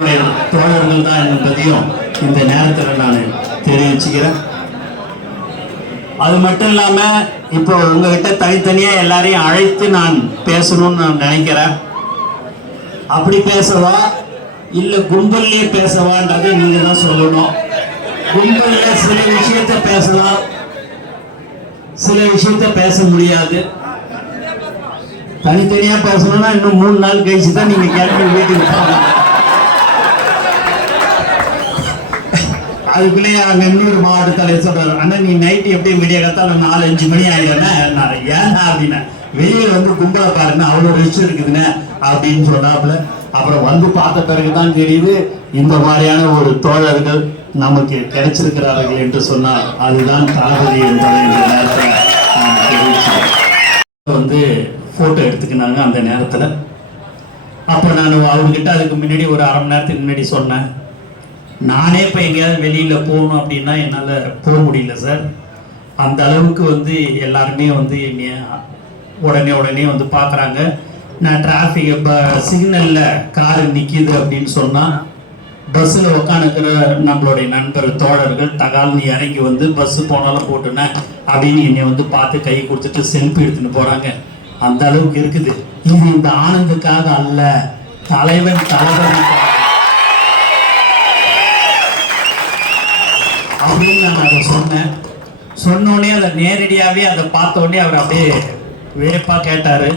தோழர்கள் தான் என்பதையும் இந்த நேரத்தில் நான் தெரிவிச்சுக்கிறேன். அது மட்டும் இல்லாம இப்போ உங்ககிட்ட தனித்தனியா எல்லாரையும் அழைத்து நான் பேசணும்னு நான் நினைக்கிறேன். அப்படி பேசவா இல்ல கும்பல்லே பேசவான்றதை நீங்க தான் சொல்லணும். கும்பல்ல சில விஷயத்த பேசலாம், சில விஷயத்த பேச முடியாது. தனித்தனியா பேசணும்னா இன்னும் 3 நாள் கழிச்சு தான் நீங்க கிளம்பி வீட்டுக்கு போகணும். அதுக்குள்ளேயே அங்க இன்னொரு மாவட்ட தலைவர் சொல்றாரு, ஆனா நீ நைட்டு எப்படி விடிய கத்தால 4-5 மணி ஆயிடும்னா ஏன்னா அப்படின்னா வெளியே வந்து கும்பலை பாருங்க அவ்வளோ ரிஸ்க் இருக்குதுன்னு அப்படின்னு சொன்னாப்புல. அப்புறம் வந்து பார்த்த பிறகுதான் தெரியுது இந்த மாதிரியான ஒரு தோழர்கள் நமக்கு கிடைச்சிருக்கிறார்கள் என்று சொன்னால் அதுதான் தளபதி என்பதை இந்த நேரத்தில் வந்து போட்டோ எடுத்துக்கினாங்க. அந்த நேரத்தில் அப்போ நான் அவர்கிட்ட அதுக்கு முன்னாடி ஒரு அரை மணி நேரத்துக்கு முன்னாடி சொன்னேன், நானே இப்போ எங்கேயாவது வெளியில் போகணும் அப்படின்னா என்னால் போக முடியல சார். அந்த அளவுக்கு வந்து எல்லாருமே வந்து என்னைய உடனே வந்து பார்க்குறாங்க. நான் டிராஃபிக் இப்போ சிக்னலில் காரு நிற்கிது அப்படின்னு சொன்னால் பஸ்ஸில் உட்காந்துக்கிற நம்மளுடைய நண்பர் தோழர்கள் தகால்னு இறங்கி வந்து பஸ்ஸு போனாலும் போட்டுனேன் அப்படின்னு என்னை வந்து பார்த்து கை கொடுத்துட்டு செல்ஃபி எடுத்துன்னு போகிறாங்க. அந்த அளவுக்கு இருக்குது. இது இந்த ஆனந்துக்காக அல்ல, தலைவன் தளபதி அப்படின்னு நான் அதை சொன்னோடனே அதை நேரடியாகவே அதை பார்த்த உடனே அவர் அப்படியே வேப்பா கேட்டார்.